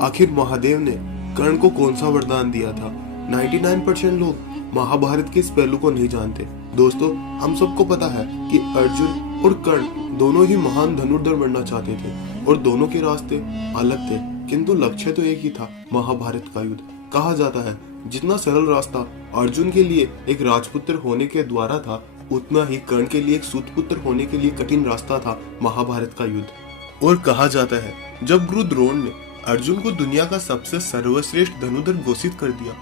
आखिर महादेव ने कर्ण को कौन सा वरदान दिया था? 99% लोग महाभारत के इस पहलू को नहीं जानते। दोस्तों, हम सबको पता है कि अर्जुन और कर्ण दोनों ही महान धनुर्धर बनना चाहते थे और दोनों के रास्ते अलग थे, किंतु लक्ष्य तो एक ही था, महाभारत का युद्ध। कहा जाता है जितना सरल रास्ता अर्जुन के लिए एक राजपुत्र होने के द्वारा था, उतना ही कर्ण के लिए एक सूतपुत्र होने के लिए कठिन रास्ता था महाभारत का युद्ध। और कहा जाता है जब गुरु द्रोण ने अर्जुन को दुनिया का सबसे सर्वश्रेष्ठ धनुर्धर घोषित कर दिया,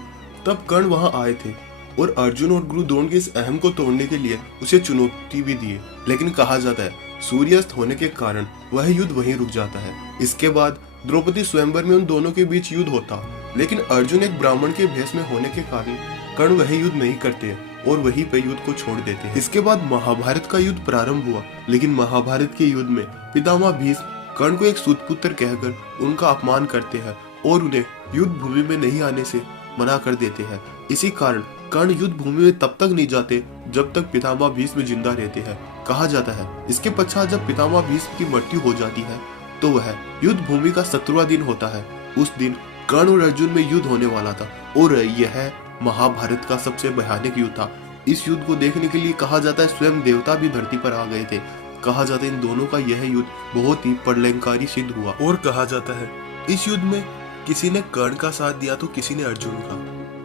तब कर्ण वहां आए थे और अर्जुन और गुरु द्रोण के इस अहम को तोड़ने के लिए उसे चुनौती भी दिए। लेकिन कहा जाता है सूर्यास्त होने के कारण वह युद्ध वहीं रुक जाता है। इसके बाद द्रौपदी स्वयंवर में उन दोनों के बीच युद्ध होता, लेकिन अर्जुन एक ब्राह्मण के भेष में होने के कारण कर्ण वह युद्ध नहीं करते और वहीं पे युद्ध को छोड़ देते हैं। इसके बाद महाभारत का युद्ध प्रारंभ हुआ, लेकिन महाभारत के युद्ध में पितामह भीष्म कर्ण को एक सूतपुत्र कहकर उनका अपमान करते हैं और उन्हें युद्ध भूमि में नहीं आने से मना कर देते हैं। इसी कारण कर्ण युद्ध भूमि में तब तक नहीं जाते जब तक पितामह भीष्म जिंदा रहते हैं। कहा जाता है इसके पश्चात जब पितामह भीष्म की मृत्यु हो जाती है तो वह युद्ध भूमि का 17वां दिन होता है। उस दिन कर्ण और अर्जुन में युद्ध होने वाला था और यह महाभारत का सबसे भयानक युद्ध था। इस युद्ध को देखने के लिए कहा जाता है स्वयं देवता भी धरती पर आ गए थे। कहा जाता है इन दोनों का यह युद्ध बहुत ही प्रलयंकारी सिद्ध हुआ। और कहा जाता है इस युद्ध में किसी ने कर्ण का साथ दिया तो किसी ने अर्जुन का।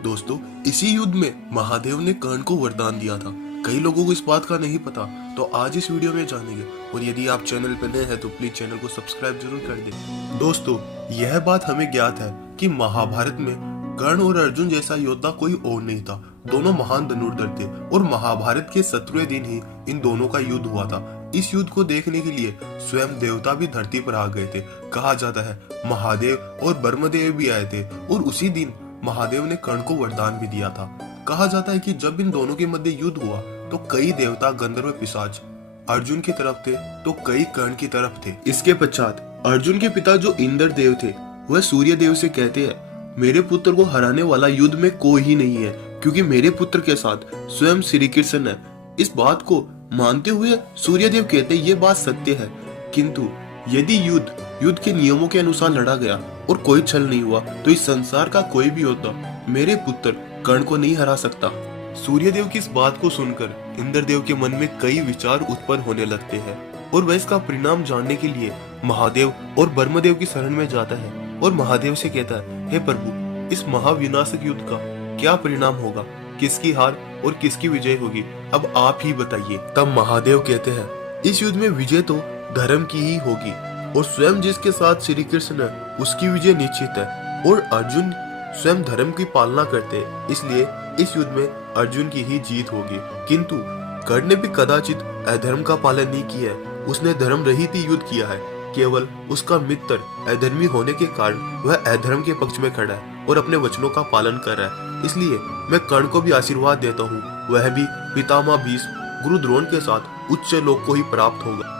दोस्तों, इसी युद्ध में महादेव ने कर्ण को वरदान दिया था। कई लोगों को इस बात का नहीं पता, तो आज इस वीडियो में जानेंगे। और यदि आप चैनल पर नए हैं तो प्लीज चैनल को सब्सक्राइब जरूर कर दें। दोस्तों, यह बात हमें ज्ञात है कि महाभारत में कर्ण और अर्जुन जैसा योद्धा कोई और नहीं था। दोनों महान धनुर्धर थे और महाभारत के 17वें दिन ही इन दोनों का युद्ध हुआ था। इस युद्ध को देखने के लिए स्वयं देवता भी धरती पर आ गए थे। कहा जाता है महादेव और ब्रह्मदेव भी आए थे और उसी दिन महादेव ने कर्ण को वरदान भी दिया था। कहा जाता है कि जब इन दोनों के मध्य युद्ध हुआ तो कई देवता गंधर्व पिशाच अर्जुन की तरफ थे तो कई कर्ण की तरफ थे। इसके पश्चात अर्जुन के पिता जो इंद्र देव थे वह सूर्य देव से कहते हैं मेरे पुत्र को हराने वाला युद्ध में कोई ही नहीं है, क्योंकि मेरे पुत्र के साथ स्वयं श्री कृष्ण है। इस बात को मानते हुए सूर्य देव कहते ये बात सत्य है, किंतु यदि युद्ध के नियमों के अनुसार लड़ा गया और कोई छल नहीं हुआ तो इस संसार का कोई भी योद्धा मेरे पुत्र कर्ण को नहीं हरा सकता। सूर्यदेव की इस बात को सुनकर इंद्रदेव के मन में कई विचार उत्पन्न होने लगते हैं और वह इसका परिणाम जानने के लिए महादेव और ब्रह्मदेव की शरण में जाता है और महादेव से कहता है हे प्रभु, इस महाविनाशक युद्ध का क्या परिणाम होगा, किसकी हार और किसकी विजय होगी, अब आप ही बताइए। तब महादेव कहते हैं इस युद्ध में विजय तो धर्म की ही होगी और स्वयं जिसके साथ श्री कृष्ण है उसकी विजय निश्चित है और अर्जुन स्वयं धर्म की पालना करते हैं, इसलिए इस युद्ध में अर्जुन की ही जीत होगी। किंतु कर्ण ने भी कदाचित अधर्म का पालन नहीं किया है, उसने धर्म रहित ही युद्ध किया है। केवल उसका मित्र अधर्मी होने के कारण वह अधर्म के पक्ष में खड़ा है और अपने वचनों का पालन कर रहा है। इसलिए मैं कर्ण को भी आशीर्वाद देता हूँ, वह भी पितामह भीष्म गुरु द्रोण के साथ उच्च लोक को ही प्राप्त होगा।